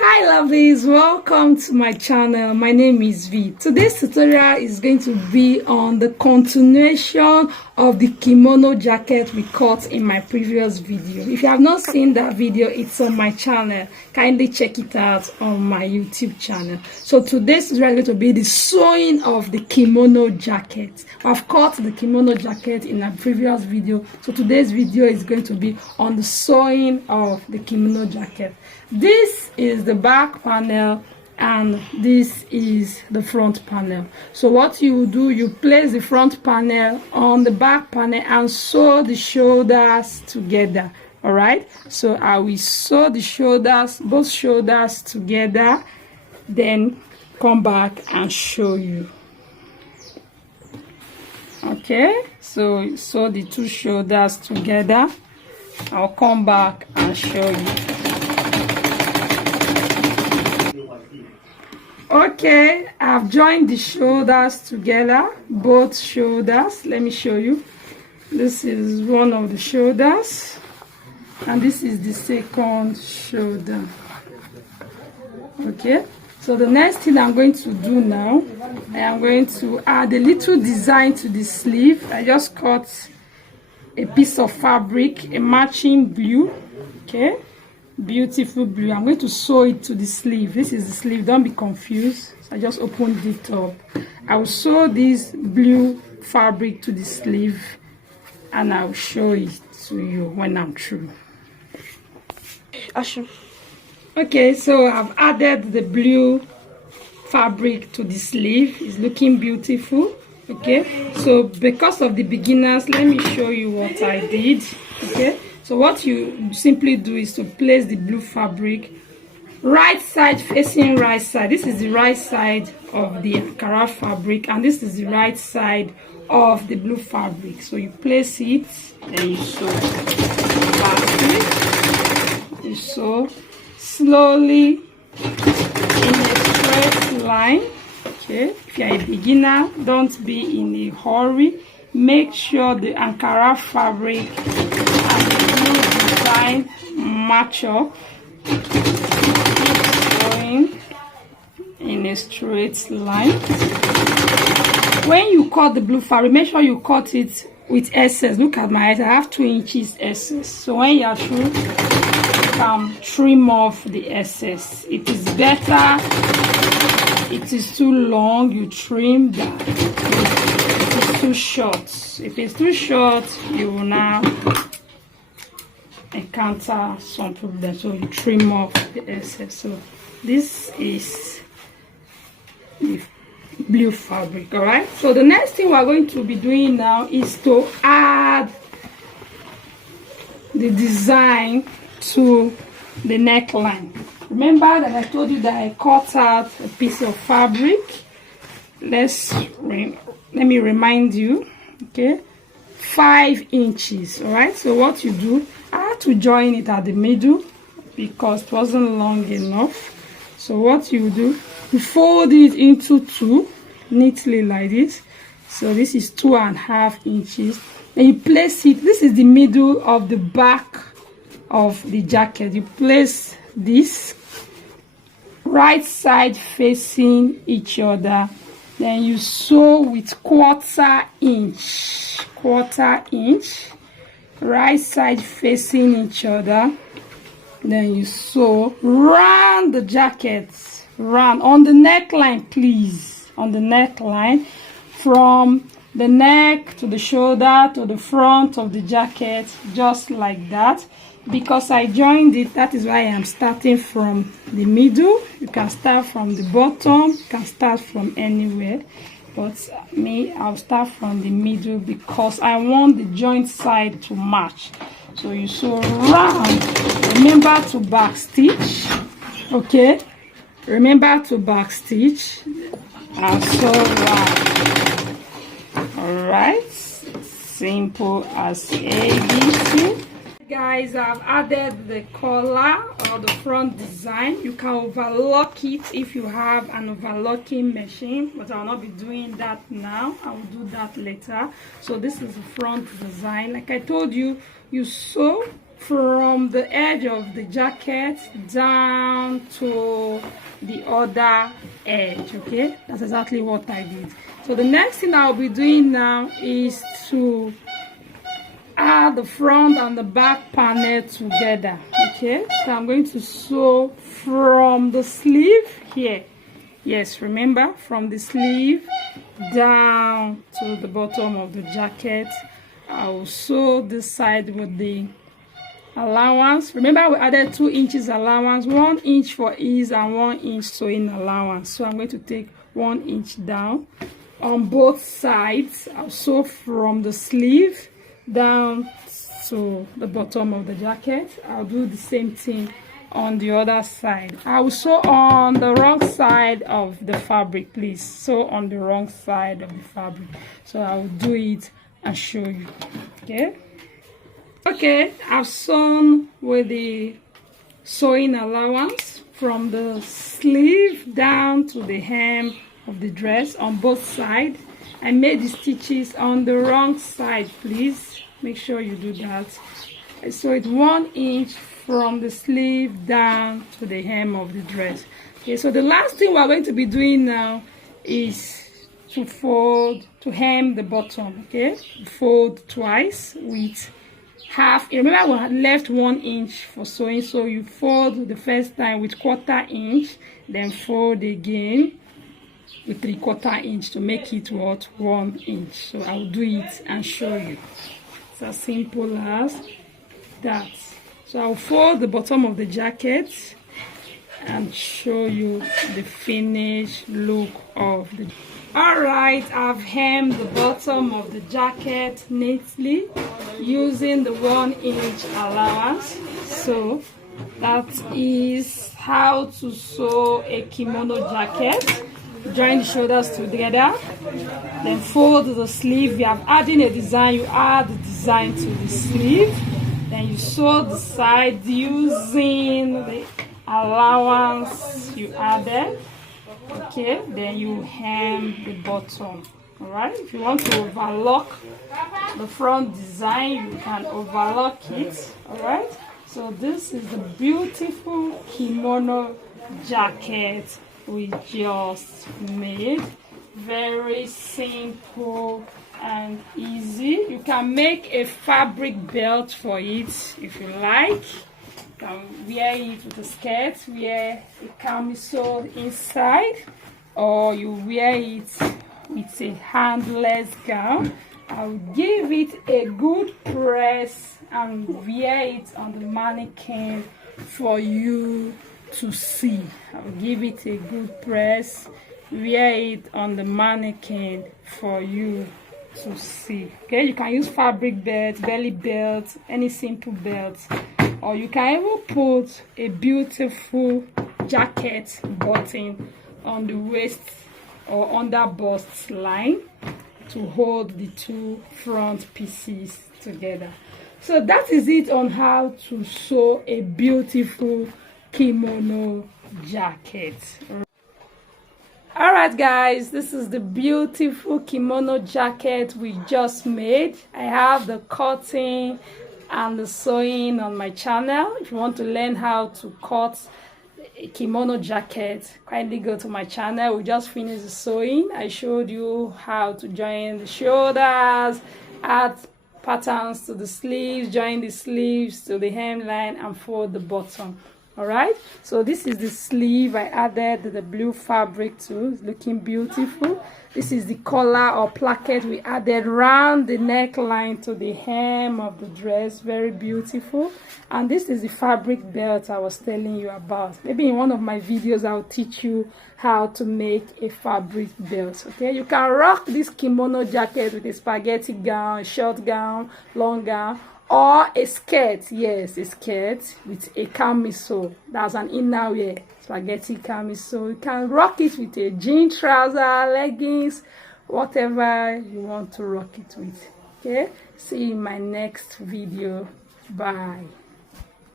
Hi lovelies, welcome to my channel. My name is V. Today's tutorial is going to be on the continuation of the kimono jacket we cut in my previous video. If you have not seen that video, it's on my channel. Kindly check it out on my YouTube channel. So today's tutorial is going to be the sewing of the kimono jacket. I've cut the kimono jacket in a previous video, so today's video is going to be on the sewing of the kimono jacket. This is the back panel and this is the front panel. So what you do, you place the front panel on the back panel and sew the shoulders together. All right, so I will sew the shoulders, both shoulders together, then come back and show you. Okay, so sew the two shoulders together. I'll come back and show you. Okay, I've joined the shoulders together, both shoulders. Let me show you. This is one of the shoulders and this is the second shoulder. Okay, so the next thing I'm going to do now, I am going to add a little design to the sleeve. I just cut a piece of fabric, a matching blue. Okay, beautiful blue. I'm going to sew it to the sleeve. This is the sleeve, don't be confused. So I just opened it up. I will sew this blue fabric to the sleeve and I'll show it to you when I'm through. Okay, so I've added the blue fabric to the sleeve. It's looking beautiful. Okay, so because of the beginners, let me show you what I did. Okay, so what you simply do is to place the blue fabric right side facing right side. This is the right side of the Ankara fabric and this is the right side of the blue fabric. So you place it, then you sew back. You sew slowly in a straight line. Okay, if you're a beginner, don't be in a hurry. Make sure the Ankara fabric and the blue design match up. Keep going in a straight line. When you cut the blue fabric, make sure you cut it with excess. Look at my eyes, I have 2 inches excess. So when you are through, you can trim off the excess. It is better. It is too long, you trim that. It is too short. If it's too short, you will now encounter some problems. So you trim off the excess. So this is the blue fabric. All right, so the next thing we're going to be doing now is to add the design to the neckline. Remember that I told you that I cut out a piece of fabric. Let me remind you. Okay, 5 inches. All right, so what you do, I had to join it at the middle because it wasn't long enough. So what you do, you fold it into 2 neatly like this. So this is 2.5 inches. Then you place it, this is the middle of the back of the jacket. You place this right side facing each other, then you sew with quarter inch, right side facing each other, then you sew round the jacket, round on the neckline, please, on the neckline, from the neck to the shoulder to the front of the jacket, just like that. Because I joined it, that is why I am starting from the middle. You can start from the bottom, you can start from anywhere, but me, I'll start from the middle because I want the joint side to match. So you sew round. Remember to back stitch. Okay, remember to back stitch and sew round. All right, simple as ABC. Guys, I've added the collar or the front design. You can overlock it if you have an overlocking machine, but I'll not be doing that now. I will do that later. So this is the front design. Like I told you, you sew from the edge of the jacket down to the other edge. Okay, that's exactly what I did. So the next thing I'll be doing now is to add the front and the back panel together. Okay, so I'm going to sew from the sleeve here. Yes, remember, from the sleeve down to the bottom of the jacket. I will sew this side with the allowance. Remember, we added 2 inches allowance, 1 inch for ease and 1 inch sewing allowance. So I'm going to take 1 inch down on both sides. I'll sew from the sleeve down to the bottom of the jacket. I'll do the same thing on the other side. I will sew on the wrong side of the fabric. Please sew on the wrong side of the fabric. So I will do it and show you. Okay, I've sewn with the sewing allowance from the sleeve down to the hem of the dress on both sides. I made the stitches on the wrong side. Please make sure you do that. I sew it 1 inch from the sleeve down to the hem of the dress. Okay, so the last thing we're going to be doing now is to fold, to hem the bottom. Okay, fold twice with half. Remember, we had left 1 inch for sewing, so you fold the first time with 1/4 inch, then fold again with 3/4 inch to make it what, 1 inch. So I'll do it and show you. It's as simple as that. So I'll fold the bottom of the jacket and show you the finished look of the. Alright, I've hemmed the bottom of the jacket neatly using the 1 inch allowance. So that is how to sew a kimono jacket. Join the shoulders together, then fold the sleeve. You have adding a design, you add the design to the sleeve, then you sew the side using the allowance you added. Okay, then you hem the bottom. All right, if you want to overlock the front design, you can overlock it. All right, so this is the beautiful kimono jacket we just made. Very simple and easy. You can make a fabric belt for it if you like. You can wear it with a skirt, wear a camisole inside, or you wear it with a handless gown. I'll give it a good press and wear it on the mannequin for you to see. I'll give it a good press, wear it on the mannequin for you to see. Okay, you can use fabric belt, belly belt, any simple belt, or you can even put a beautiful jacket button on the waist or under bust line to hold the 2 front pieces together. So that is it on how to sew a beautiful kimono jacket. Alright guys, this is the beautiful kimono jacket we just made. I have the cutting and the sewing on my channel. If you want to learn how to cut a kimono jacket, kindly go to my channel. We just finished the sewing. I showed you how to join the shoulders, add patterns to the sleeves, join the sleeves to the hemline, and fold the bottom. All right, so this is the sleeve. I added the blue fabric too. It's looking beautiful. This is the collar or placket we added around the neckline to the hem of the dress. Very beautiful. And this is the fabric belt I was telling you about. Maybe in one of my videos I'll teach you how to make a fabric belt. Okay, you can rock this kimono jacket with a spaghetti gown, short gown, long gown, or a skirt. Yes, a skirt with a camisole. That's an inner wear, spaghetti camisole. You can rock it with a jean trouser, leggings, whatever you want to rock it with. Okay, see you in my next video. Bye.